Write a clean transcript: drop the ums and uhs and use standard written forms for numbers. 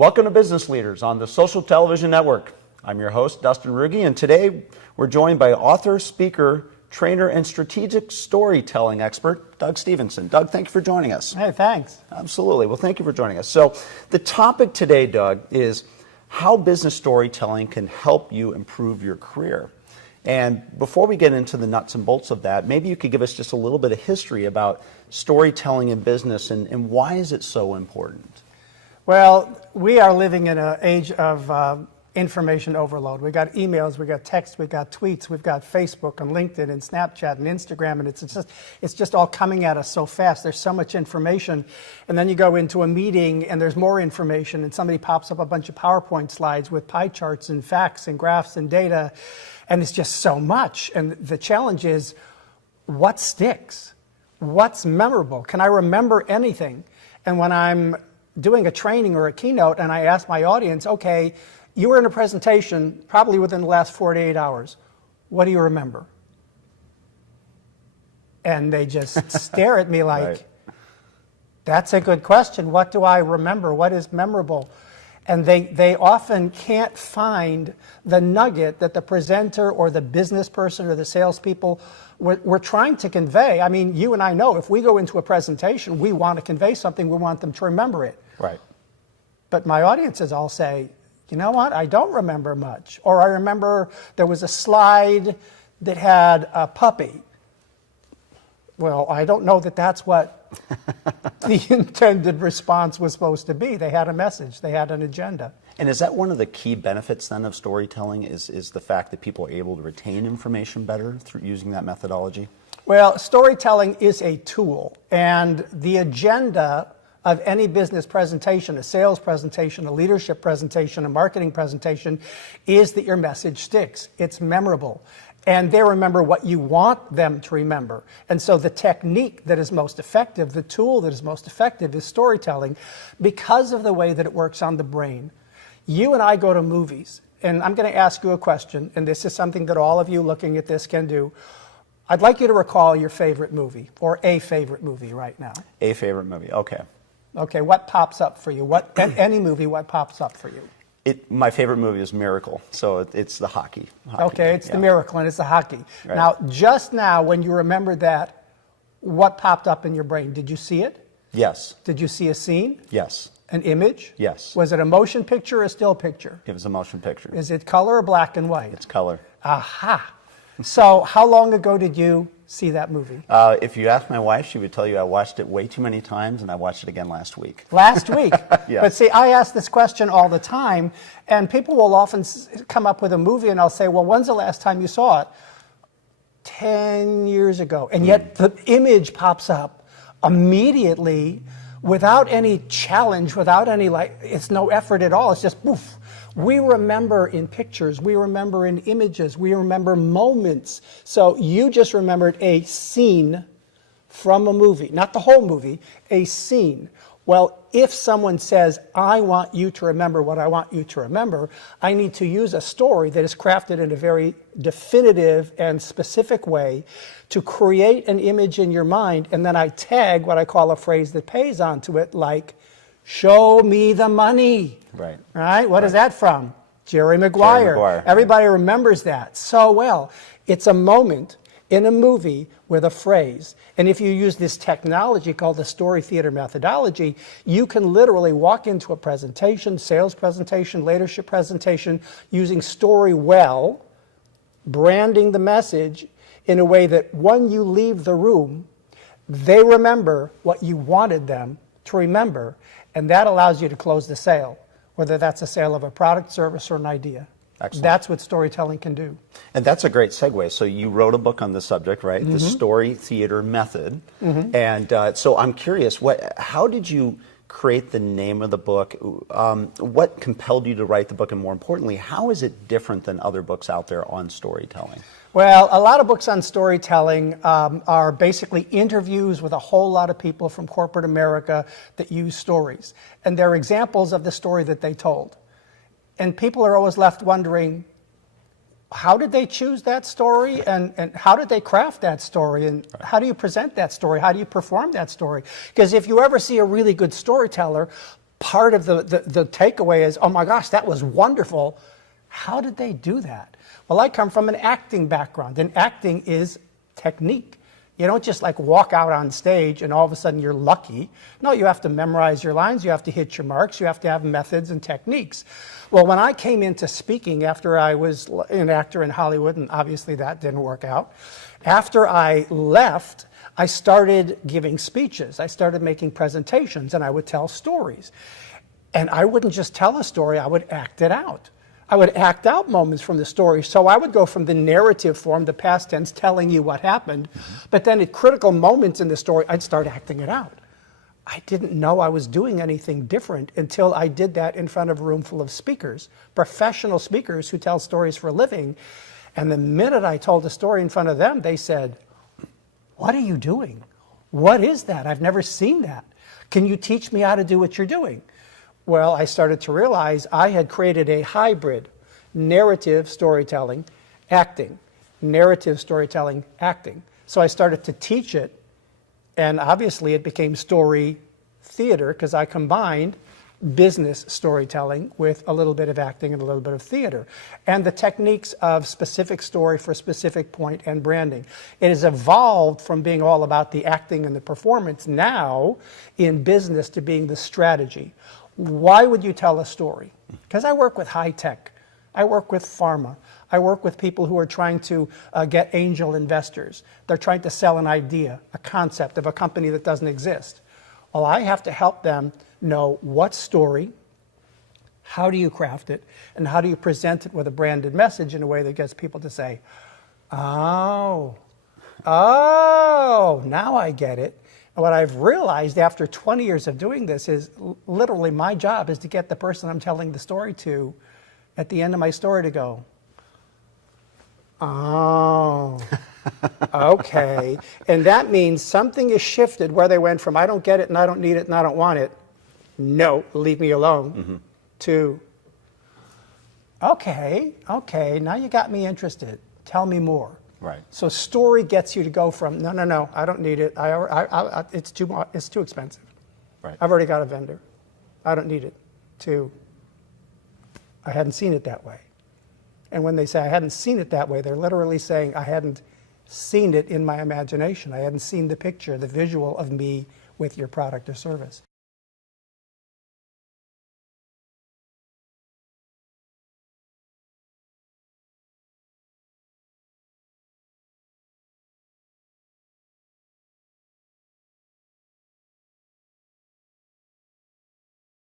Welcome to Business Leaders on the Social Television Network. I'm your host, Dustin Ruge, and today we're joined by author, speaker, trainer, and strategic storytelling expert, Doug Stevenson. Doug, thank you for joining us. Hey, thanks. Absolutely. Well, thank you for joining us. So the topic today, Doug, is how business storytelling can help you improve your career. And before we get into the nuts and bolts of that, maybe you could give us just a little bit of history about storytelling in business and why is it so important? Well, we are living in an age of information overload. We've got emails, we've got texts, we've got tweets, we've got Facebook and LinkedIn and Snapchat and Instagram, and it's just all coming at us so fast. There's so much information. And then you go into a meeting and there's more information and somebody pops up a bunch of PowerPoint slides with pie charts and facts and graphs and data, and it's just so much. And the challenge is, what sticks? What's memorable? Can I remember anything? And when I'm doing a training or a keynote and I ask my audience, okay, you were in a presentation probably within the last 48 hours. What do you remember? And they just stare at me like, right. That's a good question. What do I remember? What is memorable? And they often can't find the nugget that the presenter or the business person or the salespeople were trying to convey. I mean, you and I know if we go into a presentation, we want to convey something, we want them to remember it. Right. But my audiences all say, you know what, I don't remember much. Or I remember there was a slide that had a puppy. Well, I don't know that that's what the intended response was supposed to be. They had a message, they had an agenda. And is that one of the key benefits then of storytelling, is the fact that people are able to retain information better through using that methodology? Well, storytelling is a tool, and the agenda of any business presentation, a sales presentation, a leadership presentation, a marketing presentation, is that your message sticks. It's memorable. And they remember what you want them to remember. And so the technique that is most effective, the tool that is most effective is storytelling because of the way that it works on the brain. You and I go to movies, and I'm going to ask you a question, and this is something that all of you looking at this can do. I'd like you to recall your favorite movie, or a favorite movie right now. A favorite movie, okay. Okay, what pops up for you? Any movie, what pops up for you? My favorite movie is Miracle, so it's the hockey okay, it's the Miracle and it's the hockey. Right. Now, just now, when you remembered that, what popped up in your brain? Did you see it? Yes. Did you see a scene? Yes. An image? Yes. Was it a motion picture or a still picture? It was a motion picture. Is it color or black and white? It's color. Aha. So how long ago did you see that movie? If you ask my wife, she would tell you I watched it way too many times, and I watched it again last week. Last week? Yes. But see, I ask this question all the time, and people will often come up with a movie, and I'll say, well, when's the last time you saw it? 10 years ago. And yet the image pops up immediately without any challenge, without any, it's no effort at all. It's just poof. We remember in pictures, we remember in images, we remember moments. So you just remembered a scene from a movie, not the whole movie, a scene. Well, if someone says, I want you to remember what I want you to remember, I need to use a story that is crafted in a very definitive and specific way to create an image in your mind, and then I tag what I call a phrase that pays onto it, like, show me the money. Right. Right? What is that from? Jerry Maguire. Everybody remembers that so well. It's a moment in a movie with a phrase. And if you use this technology called the story theater methodology, you can literally walk into a presentation, sales presentation, leadership presentation, using story well, branding the message in a way that when you leave the room, they remember what you wanted them to remember, and that allows you to close the sale, whether that's a sale of a product, service, or an idea. Excellent. That's what storytelling can do. And that's a great segue. So you wrote a book on the subject, right? The Story Theater Method. And so I'm curious, how did you create the name of the book? What compelled you to write the book? And more importantly, how is it different than other books out there on storytelling? Well, a lot of books on storytelling are basically interviews with a whole lot of people from corporate America that use stories. And they're examples of the story that they told. And people are always left wondering, how did they choose that story, and how did they craft that story, and how do you present that story, how do you perform that story? Because if you ever see a really good storyteller, part of the takeaway is, oh my gosh, that was wonderful. How did they do that? Well, I come from an acting background, and acting is technique. You don't just like walk out on stage and all of a sudden you're lucky. No, you have to memorize your lines, you have to hit your marks, you have to have methods and techniques. Well, when I came into speaking after I was an actor in Hollywood, and obviously that didn't work out, after I left, I started giving speeches. I started making presentations, and I would tell stories. And I wouldn't just tell a story, I would act it out. I would act out moments from the story. So I would go from the narrative form, the past tense, telling you what happened, but then at critical moments in the story, I'd start acting it out. I didn't know I was doing anything different until I did that in front of a room full of speakers, professional speakers who tell stories for a living. And the minute I told a story in front of them, they said, "What are you doing? What is that? I've never seen that. Can you teach me how to do what you're doing?" Well, I started to realize I had created a hybrid narrative storytelling, acting, narrative storytelling, acting. So I started to teach it, and obviously it became story theater because I combined business storytelling with a little bit of acting and a little bit of theater, and the techniques of specific story for a specific point and branding. It has evolved from being all about the acting and the performance now in business to being the strategy. Why would you tell a story? Because I work with high tech. I work with pharma. I work with people who are trying to get angel investors. They're trying to sell an idea, a concept of a company that doesn't exist. Well, I have to help them know what story, how do you craft it, and how do you present it with a branded message in a way that gets people to say, oh, now I get it. And what I've realized after 20 years of doing this is literally my job is to get the person I'm telling the story to at the end of my story to go, oh, okay. And that means something is shifted where they went from I don't get it and I don't need it and I don't want it, no, leave me alone, to okay, now you got me interested. Tell me more. Right. So story gets you to go from no, I don't need it. It's too expensive. Right. I've already got a vendor. I don't need it. To I hadn't seen it that way. And when they say I hadn't seen it that way, they're literally saying I hadn't seen it in my imagination. I hadn't seen the picture, the visual of me with your product or service.